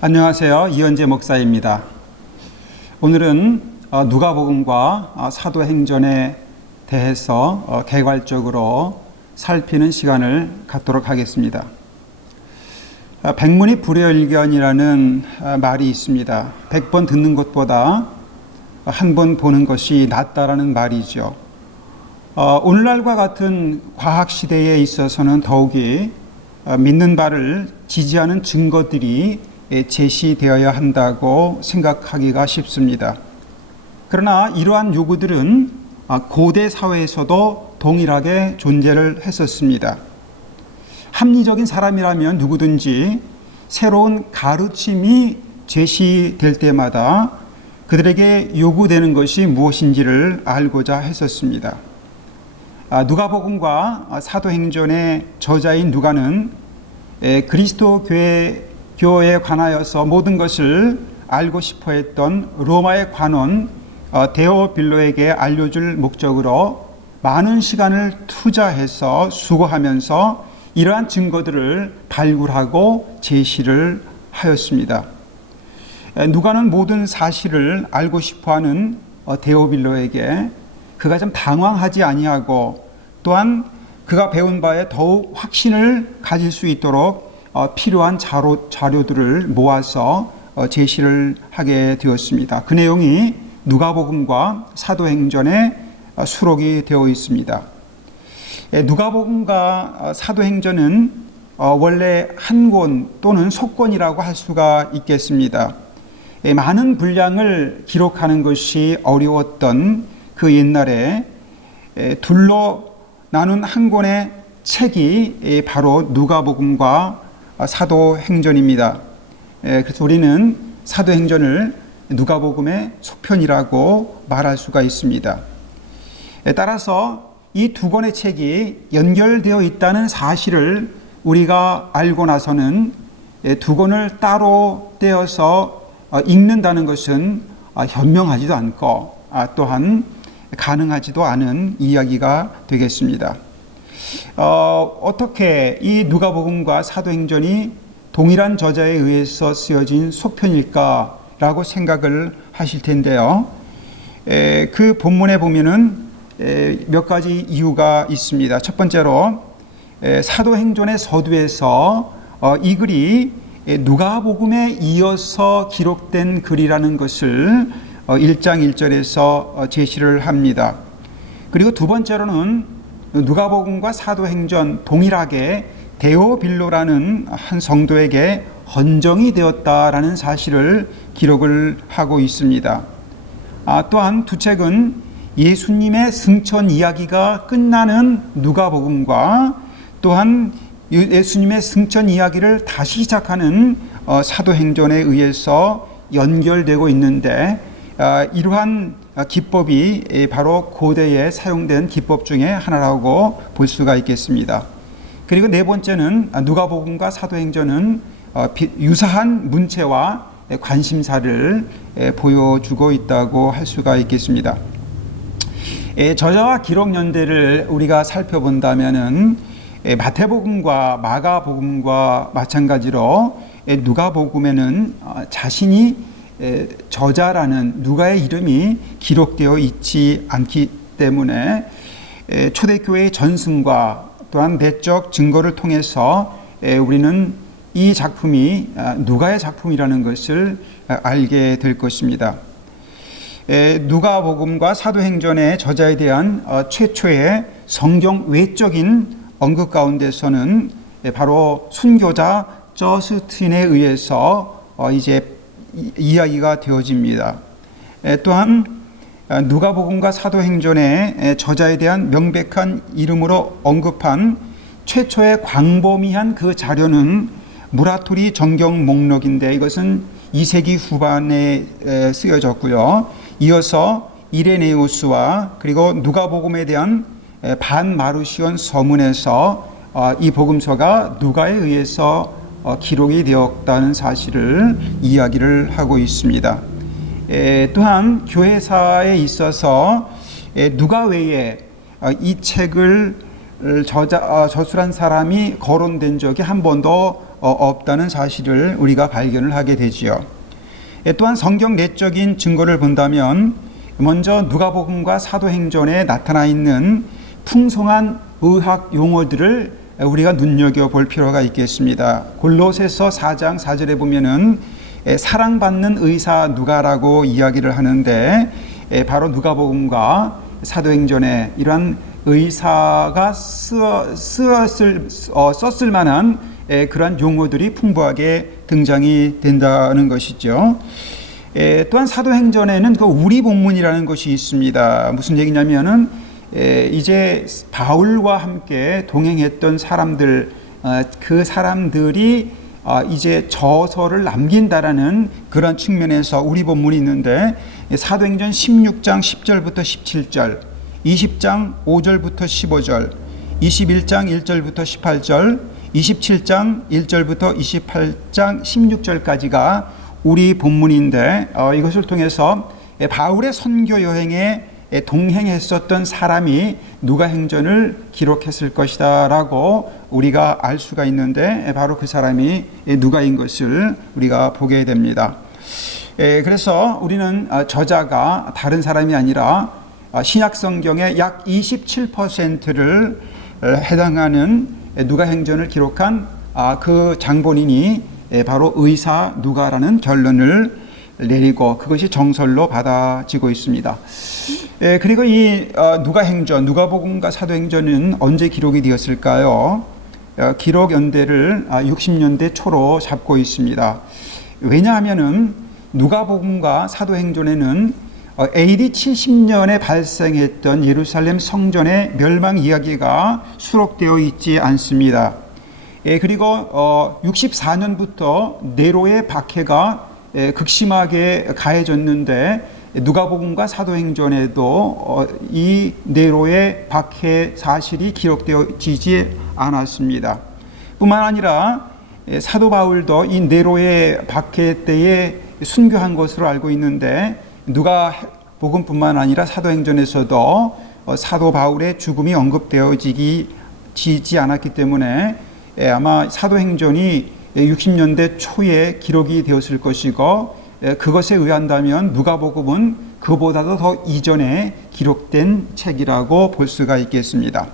안녕하세요. 이현재 목사입니다. 오늘은 누가복음과 사도행전에 대해서 개괄적으로 살피는 시간을 갖도록 하겠습니다. 백문이 불여일견이라는 말이 있습니다. 100번 듣는 것보다 한 번 보는 것이 낫다라는 말이죠. 오늘날과 같은 과학 시대에 있어서는 더욱이 믿는 바를 지지하는 증거들이 제시되어야 한다고 생각하기가 쉽습니다. 그러나 이러한 요구들은 고대 사회에서도 동일하게 존재를 했었습니다. 합리적인 사람이라면 누구든지 새로운 가르침이 제시될 때마다 그들에게 요구되는 것이 무엇인지를 알고자 했었습니다. 누가복음과 사도행전의 저자인 누가는 그리스도 교회에 관하여서 모든 것을 알고 싶어 했던 로마의 관원 데오빌로에게 알려줄 목적으로 많은 시간을 투자해서 수고하면서 이러한 증거들을 발굴하고 제시를 하였습니다. 누가는 모든 사실을 알고 싶어하는 데오빌로에게 그가 좀 당황하지 아니하고 또한 그가 배운 바에 더욱 확신을 가질 수 있도록 필요한 자료들을 모아서 제시를 하게 되었습니다. 그 내용이 누가복음과 사도행전에 수록이 되어 있습니다. 누가복음과 사도행전은 원래 한 권 또는 속권이라고 할 수가 있겠습니다. 많은 분량을 기록하는 것이 어려웠던 그 옛날에 둘로 나눈 한 권의 책이 바로 누가복음과 사도행전입니다. 그래서 우리는 사도행전을 누가복음의 속편이라고 말할 수가 있습니다. 따라서 이 두 권의 책이 연결되어 있다는 사실을 우리가 알고 나서는 두 권을 따로 떼어서 읽는다는 것은 현명하지도 않고 또한 가능하지도 않은 이야기가 되겠습니다. 어떻게 이 누가복음과 사도행전이 동일한 저자에 의해서 쓰여진 속편일까라고 생각을 하실 텐데요. 그 본문에 보면은 몇 가지 이유가 있습니다. 첫 번째로 사도행전의 서두에서 이 글이 누가복음에 이어서 기록된 글이라는 것을 1장 1절에서 제시를 합니다. 그리고 두 번째로는 누가복음과 사도행전 동일하게 데오빌로라는 한 성도에게 헌정이 되었다라는 사실을 기록을 하고 있습니다. 또한 두 책은 예수님의 승천 이야기가 끝나는 누가복음과 또한 예수님의 승천 이야기를 다시 시작하는 사도행전에 의해서 연결되고 있는데 이러한 기법이 바로 고대에 사용된 기법 중에 하나라고 볼 수가 있겠습니다. 그리고 네 번째는 누가복음과 사도행전은 유사한 문체와 관심사를 보여주고 있다고 할 수가 있겠습니다. 저자와 기록 연대를 우리가 살펴본다면은 마태복음과 마가복음과 마찬가지로 누가복음에는 자신이 저자라는 누가의 이름이 기록되어 있지 않기 때문에 초대교회의 전승과 또한 내적 증거를 통해서 우리는 이 작품이 누가의 작품이라는 것을 알게 될 것입니다. 누가복음과 사도행전의 저자에 대한 최초의 성경 외적인 언급 가운데서는 바로 순교자 저스틴에 의해서 이제 이야기가 되어집니다. 또한 누가복음과 사도행전의 저자에 대한 명백한 이름으로 언급한 최초의 광범위한 그 자료는 무라토리 정경 목록인데 이것은 2세기 후반에 쓰여졌고요. 이어서 이레네우스와 그리고 누가복음에 대한 반마루시온 서문에서 이 복음서가 누가에 의해서 기록이 되었다는 사실을 이야기를 하고 있습니다. 또한 교회사에 있어서 누가 외에 이 책을 저술한 사람이 거론된 적이 한 번도 없다는 사실을 우리가 발견을 하게 되지요. 또한 성경 내적인 증거를 본다면 먼저 누가복음과 사도행전에 나타나 있는 풍성한 의학 용어들을 우리가 눈여겨볼 필요가 있겠습니다. 골로새서 4장 4절에 보면은 사랑받는 의사 누가라고 이야기를 하는데 바로 누가복음과 사도행전에 이러한 의사가 썼을 만한 그러한 용어들이 풍부하게 등장이 된다는 것이죠. 또한 사도행전에는 그 우리 본문이라는 것이 있습니다. 무슨 얘기냐면은 이제 바울과 함께 동행했던 사람들, 그 사람들이 이제 저서를 남긴다라는 그런 측면에서 우리 본문이 있는데 사도행전 16장 10절부터 17절, 20장 5절부터 15절, 21장 1절부터 18절, 27장 1절부터 28장 16절까지가 우리 본문인데 이것을 통해서 바울의 선교 여행에 동행했었던 사람이 누가행전을 기록했을 것이다 라고 우리가 알 수가 있는데 바로 그 사람이 누가인 것을 우리가 보게 됩니다. 그래서 우리는 저자가 다른 사람이 아니라 신약성경의 약 27%를 해당하는 누가행전을 기록한 그 장본인이 바로 의사 누가라는 결론을 내리고 그것이 정설로 받아지고 있습니다. 그리고 이 누가행전, 누가복음과 사도행전은 언제 기록이 되었을까요? 기록 연대를 60년대 초로 잡고 있습니다. 왜냐하면은 누가복음과 사도행전에는 AD 70년에 발생했던 예루살렘 성전의 멸망 이야기가 수록되어 있지 않습니다. 그리고 64년부터 네로의 박해가 극심하게 가해졌는데 누가복음과 사도행전에도 이 네로의 박해 사실이 기록되어지지 않았습니다. 뿐만 아니라 사도 바울도 이 네로의 박해 때에 순교한 것으로 알고 있는데 누가복음뿐만 아니라 사도행전에서도 사도 바울의 죽음이 언급되어지지 않았기 때문에 아마 사도행전이 60년대 초에 기록이 되었을 것이고 그것에 의한다면 누가복음은 그보다도 더 이전에 기록된 책이라고 볼 수가 있겠습니다.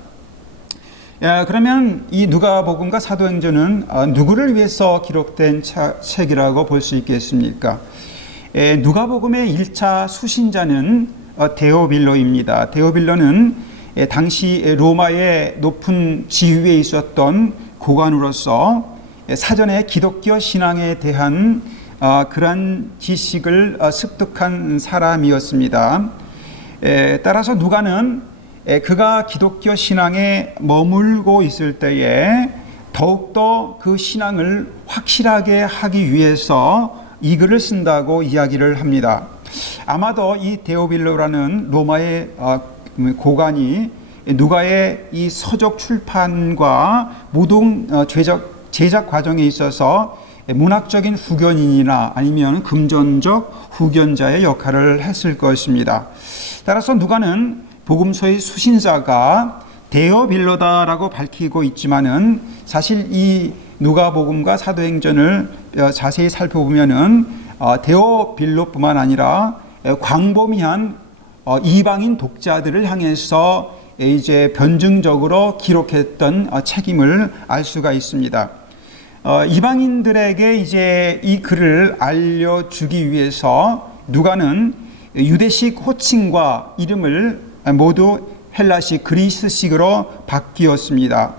그러면 이 누가복음과 사도행전은 누구를 위해서 기록된 책이라고 볼 수 있겠습니까? 누가복음의 1차 수신자는 데오빌로입니다. 데오빌로는 당시 로마의 높은 지위에 있었던 고관으로서 사전에 기독교 신앙에 대한 그러한 지식을 습득한 사람이었습니다. 따라서 누가는 그가 기독교 신앙에 머물고 있을 때에 더욱더 그 신앙을 확실하게 하기 위해서 이 글을 쓴다고 이야기를 합니다. 아마도 이 데오빌로라는 로마의 고관이 누가의 이 서적 출판과 모든 제작 과정에 있어서 문학적인 후견인이나 아니면 금전적 후견자의 역할을 했을 것입니다. 따라서 누가는 복음서의 수신자가 데오빌로다라고 밝히고 있지만은 사실 이 누가복음과 사도행전을 자세히 살펴보면은 데오빌로뿐만 아니라 광범위한 이방인 독자들을 향해서 이제 변증적으로 기록했던 책임을 알 수가 있습니다. 이방인들에게 이제 이 글을 알려주기 위해서 누가는 유대식 호칭과 이름을 모두 헬라식 그리스식으로 바뀌었습니다.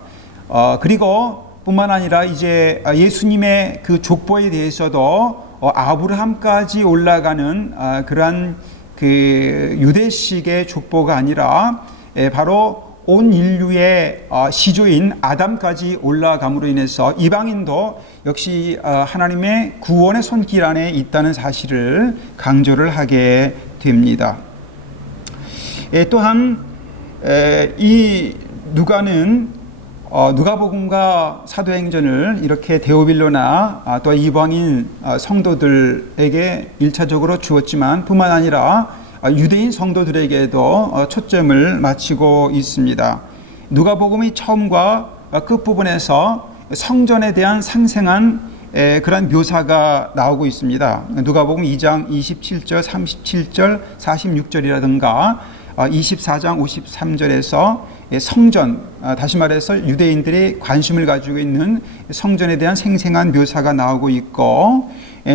그리고 뿐만 아니라 이제 예수님의 그 족보에 대해서도 아브라함까지 올라가는 그러한 그 유대식의 족보가 아니라 바로 온 인류의 시조인 아담까지 올라감으로 인해서 이방인도 역시 하나님의 구원의 손길 안에 있다는 사실을 강조를 하게 됩니다. 또한 이 누가는 누가복음과 사도행전을 이렇게 데오빌로나 또 이방인 성도들에게 1차적으로 주었지만 뿐만 아니라 유대인 성도들에게도 초점을 맞추고 있습니다. 누가복음의 처음과 끝부분에서 성전에 대한 상생한 그런 묘사가 나오고 있습니다. 누가복음 2장 27절, 37절, 46절이라든가 24장 53절에서 성전, 다시 말해서 유대인들이 관심을 가지고 있는 성전에 대한 생생한 묘사가 나오고 있고,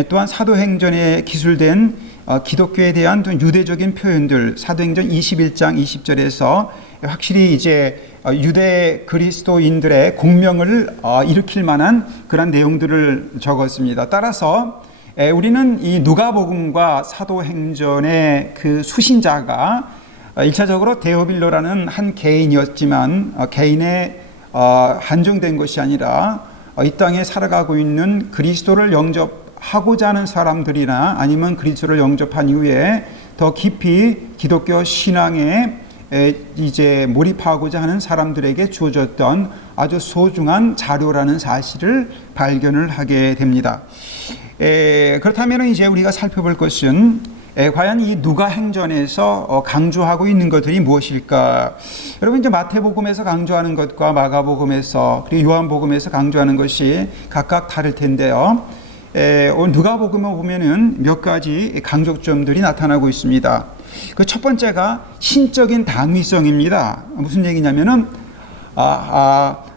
또한 사도행전에 기술된 기독교에 대한 유대적인 표현들, 사도행전 21장 20절에서 확실히 이제 유대 그리스도인들의 공명을 일으킬 만한 그런 내용들을 적었습니다. 따라서 우리는 이 누가복음과 사도행전의 그 수신자가 1차적으로 데오빌로라는 한 개인이었지만 개인에 한정된 것이 아니라 이 땅에 살아가고 있는 그리스도를 영접하고자 하는 사람들이나 아니면 그리스도를 영접한 이후에 더 깊이 기독교 신앙에 이제 몰입하고자 하는 사람들에게 주어졌던 아주 소중한 자료라는 사실을 발견을 하게 됩니다. 그렇다면 이제 우리가 살펴볼 것은 과연 이 누가행전에서 강조하고 있는 것들이 무엇일까? 여러분, 이제 마태복음에서 강조하는 것과 마가복음에서 그리고 요한복음에서 강조하는 것이 각각 다를 텐데요. 오늘 누가복음에 보면은 몇 가지 강조점들이 나타나고 있습니다. 그 첫 번째가 신적인 당위성입니다. 무슨 얘기냐면은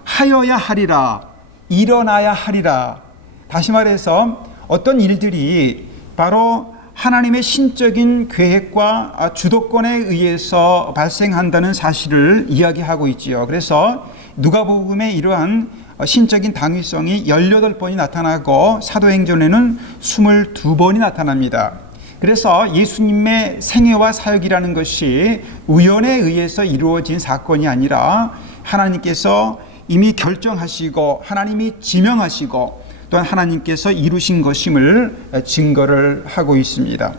하여야 하리라, 일어나야 하리라. 다시 말해서 어떤 일들이 바로 하나님의 신적인 계획과 주도권에 의해서 발생한다는 사실을 이야기하고 있지요. 그래서 누가복음의 이러한 신적인 당위성이 18번이 나타나고 사도행전에는 22번이 나타납니다. 그래서 예수님의 생애와 사역이라는 것이 우연에 의해서 이루어진 사건이 아니라 하나님께서 이미 결정하시고 하나님이 지명하시고 또한 하나님께서 이루신 것임을 증거를 하고 있습니다.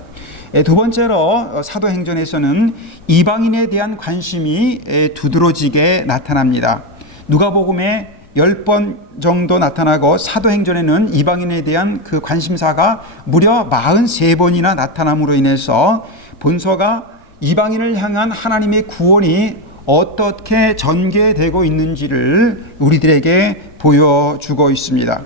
두 번째로 사도행전에서는 이방인에 대한 관심이 두드러지게 나타납니다. 누가복음에 10번 정도 나타나고 사도행전에는 이방인에 대한 그 관심사가 무려 43번이나 나타남으로 인해서 본서가 이방인을 향한 하나님의 구원이 어떻게 전개되고 있는지를 우리들에게 보여주고 있습니다.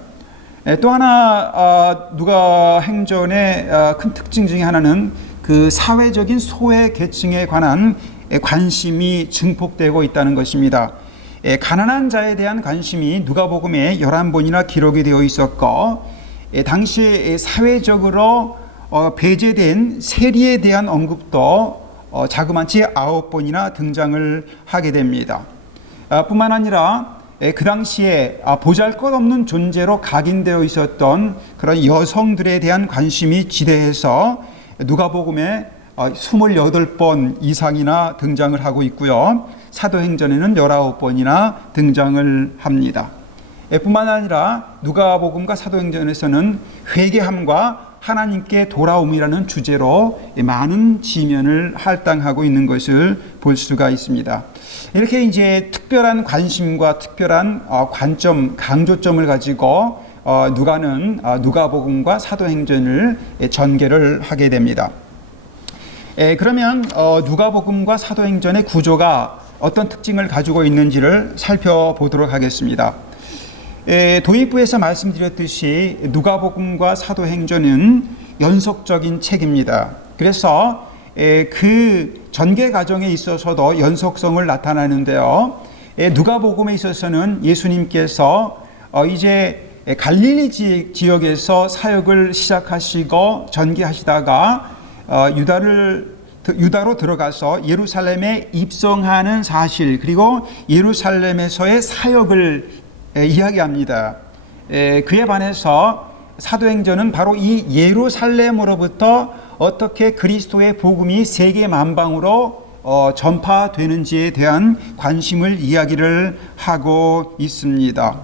또 하나 누가행전의 큰 특징 중에 하나는 그 사회적인 소외 계층에 관한 관심이 증폭되고 있다는 것입니다. 가난한 자에 대한 관심이 누가복음에 11번이나 기록이 되어 있었고, 당시 사회적으로 배제된 세리에 대한 언급도 자그마치 9번이나 등장을 하게 됩니다. 뿐만 아니라 그 당시에 보잘것없는 존재로 각인되어 있었던 그런 여성들에 대한 관심이 지대해서 누가복음에 28번 이상이나 등장을 하고 있고요. 사도행전에는 19번이나 등장을 합니다. 뿐만 아니라 누가복음과 사도행전에서는 회개함과 하나님께 돌아옴이라는 주제로 많은 지면을 할당하고 있는 것을 볼 수가 있습니다. 이렇게 이제 특별한 관심과 특별한 관점, 강조점을 가지고 누가복음과 사도행전을 전개를 하게 됩니다. 그러면 누가복음과 사도행전의 구조가 어떤 특징을 가지고 있는지를 살펴보도록 하겠습니다. 도입부에서 말씀드렸듯이 누가복음과 사도행전은 연속적인 책입니다. 그래서 그 전개 과정에 있어서도 연속성을 나타나는데요. 누가복음에 있어서는 예수님께서 이제 갈릴리 지역에서 사역을 시작하시고 전개하시다가 유다로 들어가서 예루살렘에 입성하는 사실, 그리고 예루살렘에서의 사역을 이야기합니다. 그에 반해서 사도행전은 바로 이 예루살렘으로부터 어떻게 그리스도의 복음이 세계 만방으로 전파되는지에 대한 관심을 이야기를 하고 있습니다.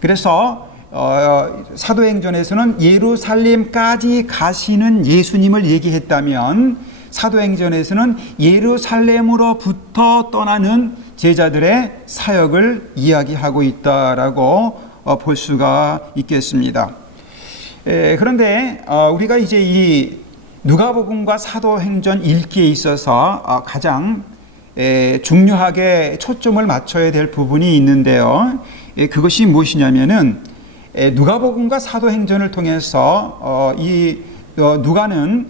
그래서 사도행전에서는 예루살렘까지 가시는 예수님을 얘기했다면 사도행전에서는 예루살렘으로부터 떠나는 제자들의 사역을 이야기하고 있다라고 볼 수가 있겠습니다. 그런데 우리가 이제 이 누가복음과 사도행전 읽기에 있어서 가장 중요하게 초점을 맞춰야 될 부분이 있는데요. 그것이 무엇이냐면은 누가복음과 사도행전을 통해서 누가는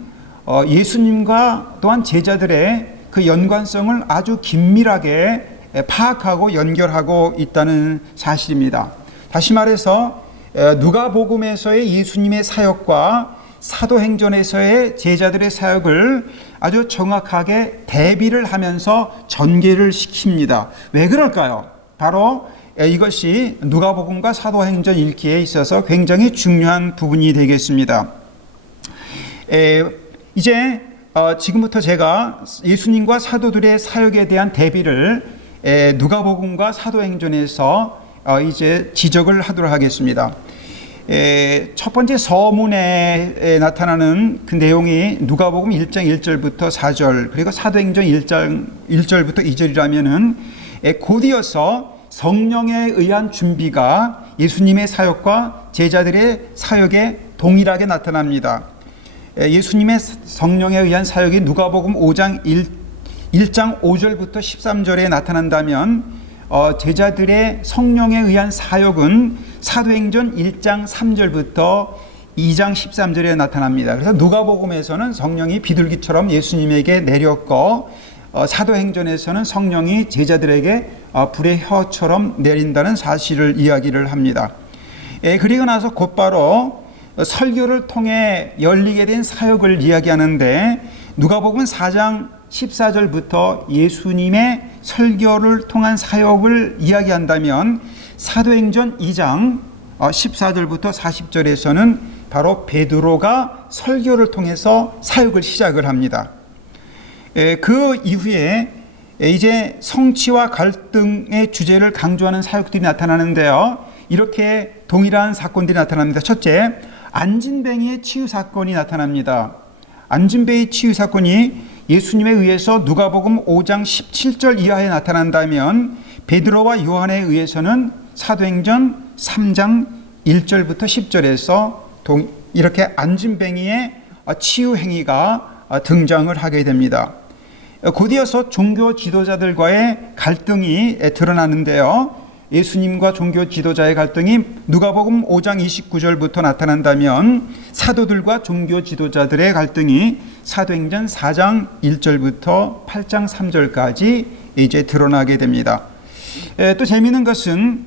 예수님과 또한 제자들의 그 연관성을 아주 긴밀하게 파악하고 연결하고 있다는 사실입니다. 다시 말해서 누가복음에서의 예수님의 사역과 사도행전에서의 제자들의 사역을 아주 정확하게 대비를 하면서 전개를 시킵니다. 왜 그럴까요? 바로 이것이 누가복음과 사도행전 읽기에 있어서 굉장히 중요한 부분이 되겠습니다. 이제 지금부터 제가 예수님과 사도들의 사역에 대한 대비를 누가복음과 사도행전에서 이제 지적을 하도록 하겠습니다. 첫 번째 서문에 나타나는 그 내용이 누가복음 1장 1절부터 4절 그리고 사도행전 1장 1절부터 2절이라면은 곧이어서 성령에 의한 준비가 예수님의 사역과 제자들의 사역에 동일하게 나타납니다. 예수님의 성령에 의한 사역이 누가복음 5장 1장 5절부터 13절에 나타난다면 제자들의 성령에 의한 사역은 사도행전 1장 3절부터 2장 13절에 나타납니다. 그래서 누가복음에서는 성령이 비둘기처럼 예수님에게 내렸고 사도행전에서는 성령이 제자들에게 불의 혀처럼 내린다는 사실을 이야기를 합니다. 그리고 나서 곧바로 설교를 통해 열리게 된 사역을 이야기하는데 누가복음 4장 14절부터 예수님의 설교를 통한 사역을 이야기한다면 사도행전 2장 14절부터 40절에서는 바로 베드로가 설교를 통해서 사역을 시작을 합니다. 그 이후에 이제 성취와 갈등의 주제를 강조하는 사역들이 나타나는데요. 이렇게 동일한 사건들이 나타납니다. 첫째, 안진뱅이의 치유 사건이 나타납니다. 안진뱅이 치유 사건이 예수님에 의해서 누가복음 5장 17절 이하에 나타난다면 베드로와 요한에 의해서는 사도행전 3장 1절부터 10절에서 이렇게 안진뱅이의 치유 행위가 등장을 하게 됩니다. 곧이어서 종교 지도자들과의 갈등이 드러나는데요. 예수님과 종교 지도자의 갈등이 누가복음 5장 29절부터 나타난다면 사도들과 종교 지도자들의 갈등이 사도행전 4장 1절부터 8장 3절까지 이제 드러나게 됩니다. 또 재미있는 것은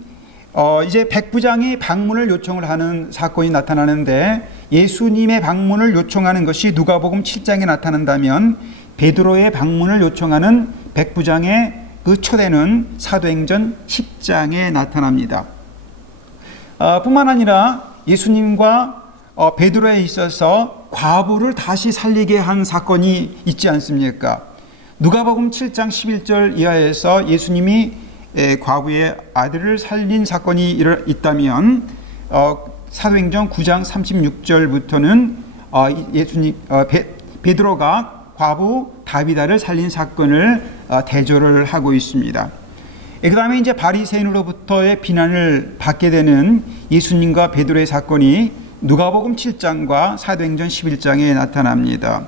이제 백부장이 방문을 요청을 하는 사건이 나타나는데 예수님의 방문을 요청하는 것이 누가복음 7장에 나타난다면 베드로의 방문을 요청하는 백부장의 그 초대는 사도행전 10장에 나타납니다. 뿐만 아니라 예수님과 베드로에 있어서 과부를 다시 살리게 한 사건이 있지 않습니까? 누가복음 7장 11절 이하에서 예수님이 과부의 아들을 살린 사건이 있다면 사도행전 9장 36절부터는 베드로가 과부 다비다를 살린 사건을 대조를 하고 있습니다. 그 다음에 이제 바리새인으로부터의 비난을 받게 되는 예수님과 베드로의 사건이 누가복음 7장과 사도행전 11장에 나타납니다.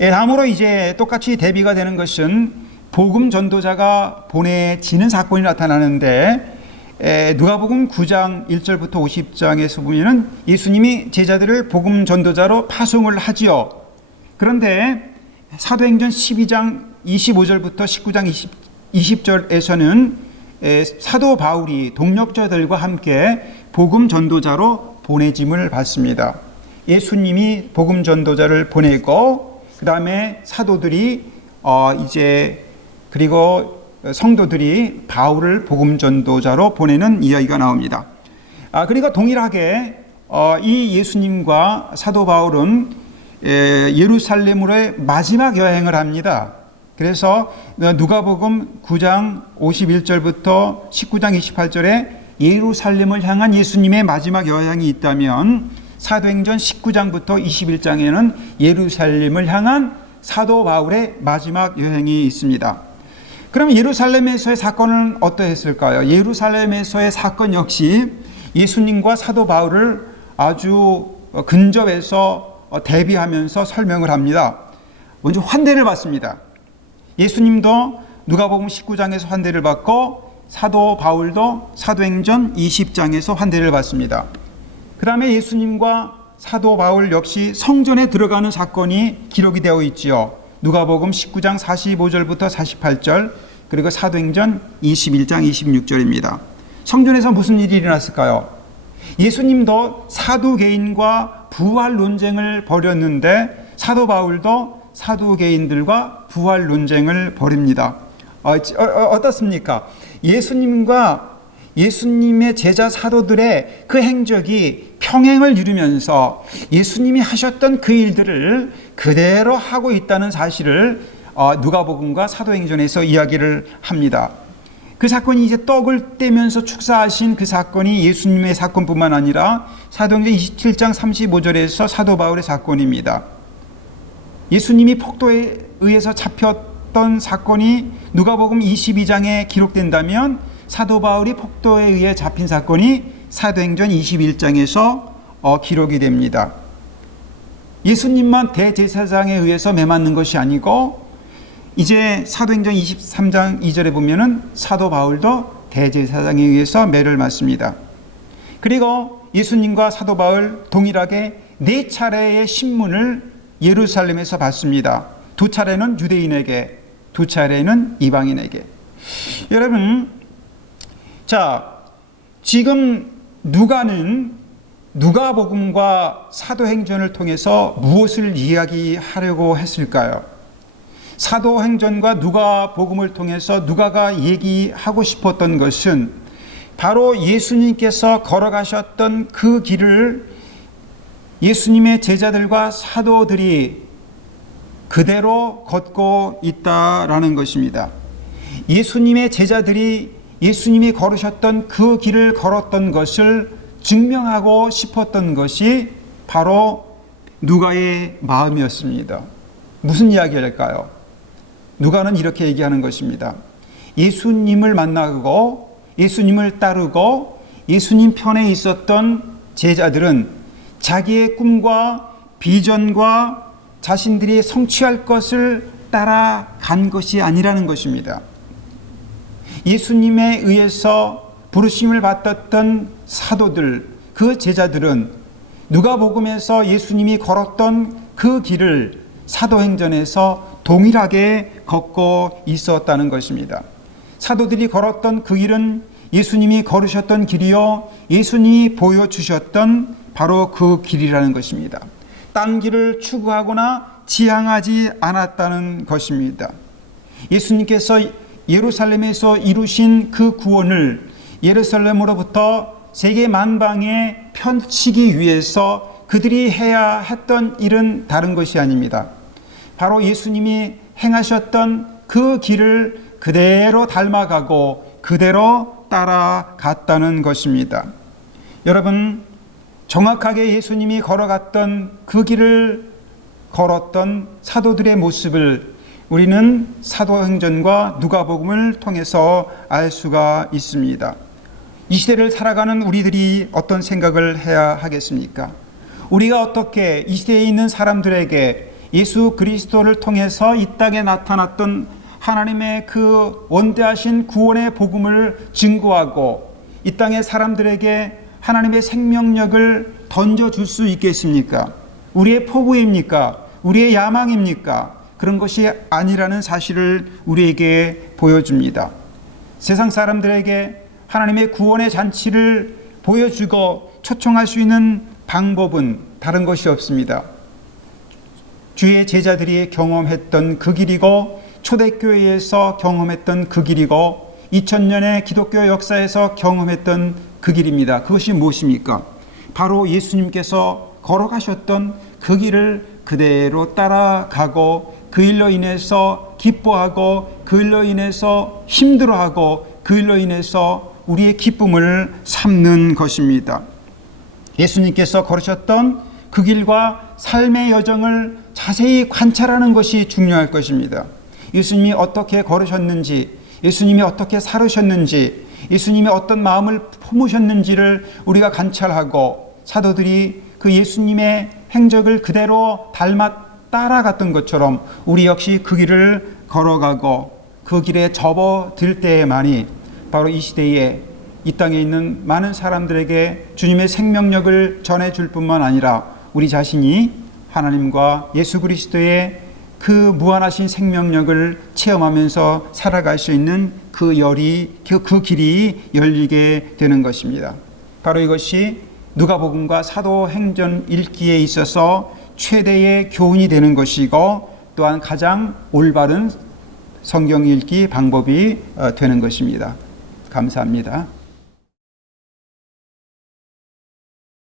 다음으로 이제 똑같이 대비가 되는 것은 복음 전도자가 보내지는 사건이 나타나는데 누가복음 9장 1절부터 50장에서 보면은 예수님이 제자들을 복음 전도자로 파송을 하지요. 그런데 사도행전 12장 25절부터 19장 20절에서는 사도 바울이 동력자들과 함께 복음 전도자로 보내짐을 받습니다. 예수님이 복음 전도자를 보내고 그 다음에 사도들이 그리고 성도들이 바울을 복음 전도자로 보내는 이야기가 나옵니다. 그리고 동일하게 이 예수님과 사도 바울은 예루살렘으로의 마지막 여행을 합니다. 그래서 누가복음 9장 51절부터 19장 28절에 예루살렘을 향한 예수님의 마지막 여행이 있다면 사도행전 19장부터 21장에는 예루살렘을 향한 사도 바울의 마지막 여행이 있습니다. 그럼 예루살렘에서의 사건은 어떠했을까요? 예루살렘에서의 사건 역시 예수님과 사도 바울을 아주 근접해서 대비하면서 설명을 합니다. 먼저 환대를 받습니다. 예수님도 누가복음 19장에서 환대를 받고 사도 바울도 사도행전 20장에서 환대를 받습니다. 그 다음에 예수님과 사도 바울 역시 성전에 들어가는 사건이 기록이 되어 있지요. 누가복음 19장 45절부터 48절, 그리고 사도행전 21장 26절입니다. 성전에서 무슨 일이 일어났을까요? 예수님도 사두개인과 부활 논쟁을 벌였는데 사도 바울도 사두개인들과 부활 논쟁을 벌입니다. 어떻습니까? 예수님과 예수님의 제자 사도들의 그 행적이 평행을 이루면서 예수님이 하셨던 그 일들을 그대로 하고 있다는 사실을 누가복음과 사도행전에서 이야기를 합니다. 그 사건이 이제 떡을 떼면서 축사하신 그 사건이 예수님의 사건뿐만 아니라 사도행전 27장 35절에서 사도 바울의 사건입니다. 예수님이 폭도에 의해서 잡혔던 사건이 누가복음 22장에 기록된다면 사도 바울이 폭도에 의해 잡힌 사건이 사도행전 21장에서 기록이 됩니다. 예수님만 대제사장에 의해서 매맞는 것이 아니고 이제 사도행전 23장 2절에 보면은 사도 바울도 대제사장에 의해서 매를 맞습니다. 그리고 예수님과 사도 바울 동일하게 4차례의 신문을 예루살렘에서 받습니다. 2차례는 유대인에게, 2차례는 이방인에게. 여러분, 자, 지금 누가는 누가복음과 사도행전을 통해서 무엇을 이야기하려고 했을까요? 사도행전과 누가복음을 통해서 누가가 얘기하고 싶었던 것은 바로 예수님께서 걸어가셨던 그 길을 예수님의 제자들과 사도들이 그대로 걷고 있다라는 것입니다. 예수님의 제자들이 예수님이 걸으셨던 그 길을 걸었던 것을 증명하고 싶었던 것이 바로 누가의 마음이었습니다. 무슨 이야기일까요? 누가는 이렇게 얘기하는 것입니다. 예수님을 만나고 예수님을 따르고 예수님 편에 있었던 제자들은 자기의 꿈과 비전과 자신들이 성취할 것을 따라간 것이 아니라는 것입니다. 예수님에 의해서 부르심을 받았던 사도들, 그 제자들은 누가복음에서 예수님이 걸었던 그 길을 사도행전에서 동일하게 걷고 있었다는 것입니다. 사도들이 걸었던 그 길은 예수님이 걸으셨던 길이요, 예수님이 보여주셨던 바로 그 길이라는 것입니다. 딴 길을 추구하거나 지향하지 않았다는 것입니다. 예수님께서 예루살렘에서 이루신 그 구원을 예루살렘으로부터 세계 만방에 펼치기 위해서 그들이 해야 했던 일은 다른 것이 아닙니다. 바로 예수님이 행하셨던 그 길을 그대로 닮아가고 그대로 따라갔다는 것입니다. 여러분, 정확하게 예수님이 걸어갔던 그 길을 걸었던 사도들의 모습을 우리는 사도행전과 누가복음을 통해서 알 수가 있습니다. 이 시대를 살아가는 우리들이 어떤 생각을 해야 하겠습니까? 우리가 어떻게 이 시대에 있는 사람들에게 예수 그리스도를 통해서 이 땅에 나타났던 하나님의 그 원대하신 구원의 복음을 증거하고 이 땅의 사람들에게 하나님의 생명력을 던져줄 수 있겠습니까? 우리의 포부입니까? 우리의 야망입니까? 그런 것이 아니라는 사실을 우리에게 보여줍니다. 세상 사람들에게 하나님의 구원의 잔치를 보여주고 초청할 수 있는 방법은 다른 것이 없습니다. 주의 제자들이 경험했던 그 길이고 초대교회에서 경험했던 그 길이고 2000년의 기독교 역사에서 경험했던 그 길입니다. 그것이 무엇입니까? 바로 예수님께서 걸어가셨던 그 길을 그대로 따라가고 그 일로 인해서 기뻐하고 그 일로 인해서 힘들어하고 그 일로 인해서 우리의 기쁨을 삼는 것입니다. 예수님께서 걸으셨던 그 길과 삶의 여정을 자세히 관찰하는 것이 중요할 것입니다. 예수님이 어떻게 걸으셨는지, 예수님이 어떻게 살으셨는지, 예수님이 어떤 마음을 품으셨는지를 우리가 관찰하고 사도들이 그 예수님의 행적을 그대로 따라갔던 것처럼 우리 역시 그 길을 걸어가고 그 길에 접어들 때에만이 바로 이 시대에 이 땅에 있는 많은 사람들에게 주님의 생명력을 전해줄 뿐만 아니라 우리 자신이 하나님과 예수 그리스도의 그 무한하신 생명력을 체험하면서 살아갈 수 있는 그 길이 열리게 되는 것입니다. 바로 이것이 누가복음과 사도행전 읽기에 있어서 최대의 교훈이 되는 것이고 또한 가장 올바른 성경 읽기 방법이 되는 것입니다. 감사합니다.